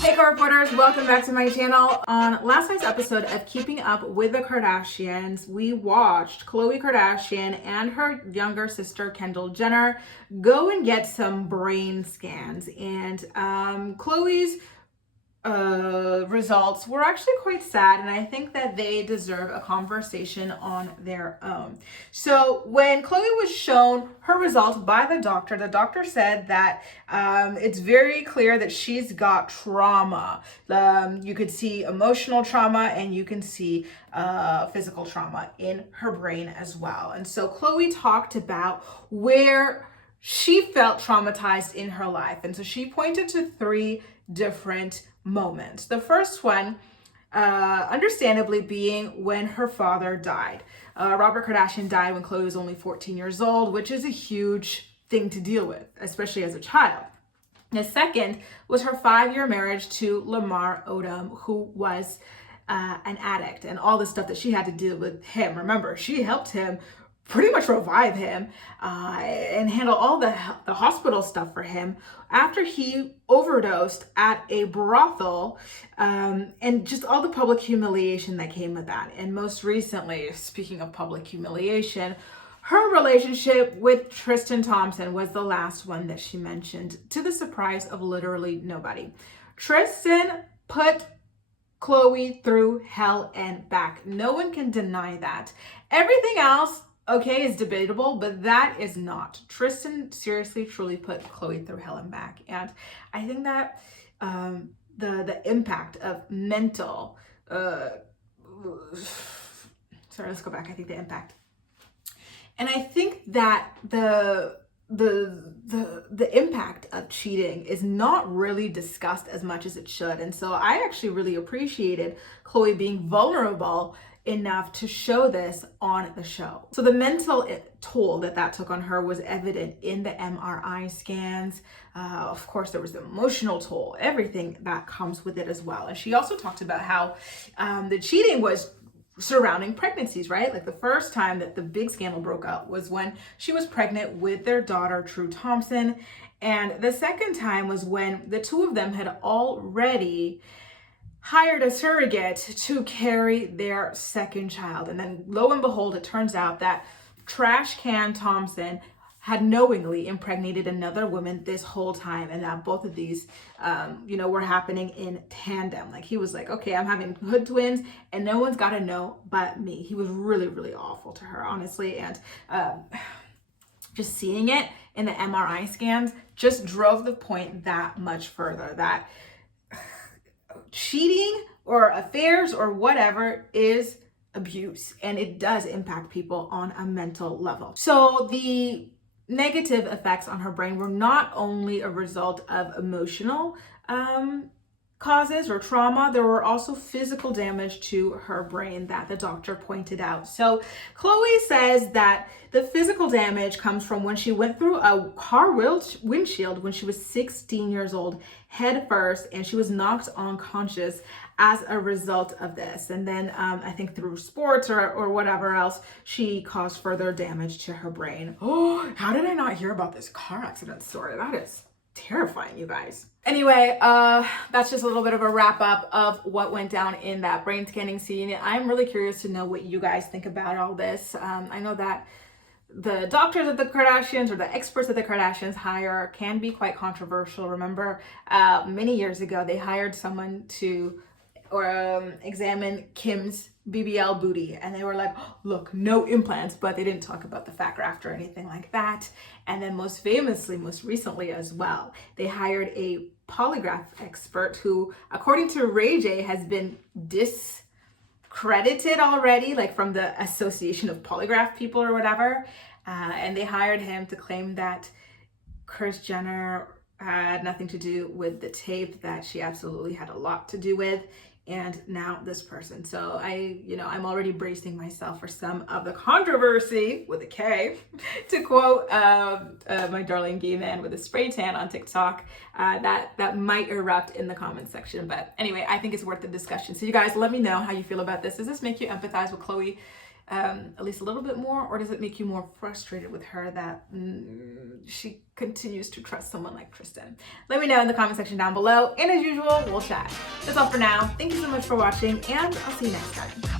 Hey reporters, welcome back to my channel. On last night's episode of Keeping Up with the Kardashians, we watched Khloe Kardashian and her younger sister Kendall Jenner go and get some brain scans, and Khloe's results were actually quite sad, and I think that they deserve a conversation on their own. So when Khloe was shown her results by the doctor said that it's very clear that she's got trauma. You could see emotional trauma and you can see physical trauma in her brain as well. And so Khloe talked about where she felt traumatized in her life. And so she pointed to three different moments. The first one, understandably, being when her father died. Robert Kardashian died when Khloe was only 14 years old, which is a huge thing to deal with, especially as a child. The second was her 5-year marriage to Lamar Odom, who was an addict, and all the stuff that she had to deal with him. Remember, she helped him pretty much revive him and handle all the hospital stuff for him after he overdosed at a brothel, and just all the public humiliation that came with that. And most recently, speaking of public humiliation, her relationship with Tristan Thompson was the last one that she mentioned, to the surprise of literally nobody. Tristan put Khloe through hell and back. No one can deny that. Everything else, okay, is debatable, but that is not. Tristan seriously, truly put Khloe through hell and back. And I think that the impact of mental, let's go back. I think the impact. And I think that the impact of cheating is not really discussed as much as it should. And so I actually really appreciated Khloe being vulnerable enough to show this on the show. So the mental toll that took on her was evident in the MRI scans. Of course, there was the emotional toll, everything that comes with it as well. And she also talked about how the cheating was surrounding pregnancies, right? Like the first time that the big scandal broke out was when she was pregnant with their daughter, Tristan Thompson. And the second time was when the two of them had already hired a surrogate to carry their second child. And then lo and behold, it turns out that Trash Can Thompson had knowingly impregnated another woman this whole time, and that both of these were happening in tandem. Like, he was like, okay, I'm having hood twins and no one's got to know but me. He was really, really awful to her, honestly. And just seeing it in the MRI scans just drove the point that much further, that cheating or affairs or whatever is abuse, and it does impact people on a mental level. So the negative effects on her brain were not only a result of emotional causes or trauma, there were also physical damage to her brain that the doctor pointed out. So Khloe says that the physical damage comes from when she went through a car windshield when she was 16 years old, head first, and she was knocked unconscious as a result of this. And then I think through sports or whatever else, she caused further damage to her brain. Oh, how did I not hear about this car accident story? That is terrifying, you guys. Anyway, that's just a little bit of a wrap up of what went down in that brain scanning scene. I'm really curious to know what you guys think about all this. I know that the doctors of the Kardashians or the experts that the Kardashians hire can be quite controversial. Remember, many years ago, they hired someone to examine Kim's BBL booty, and they were like, oh, look, no implants, but they didn't talk about the fat graft or anything like that. And then most recently as well, they hired a polygraph expert who, according to Ray J, has been discredited already, like from the Association of Polygraph People or whatever. And they hired him to claim that Kris Jenner had nothing to do with the tape, that she absolutely had a lot to do with. And now this person. So I'm already bracing myself for some of the controversy, with a K, to quote my darling gay man with a spray tan on TikTok, that might erupt in the comment section. But anyway, I think it's worth the discussion. So you guys, let me know how you feel about this. Does this make you empathize with Khloe at least a little bit more, or does it make you more frustrated with her that she continues to trust someone like Tristan? Let me know in the comment section down below, and as usual, we'll chat. That's all for now. Thank you so much for watching, and I'll see you next time.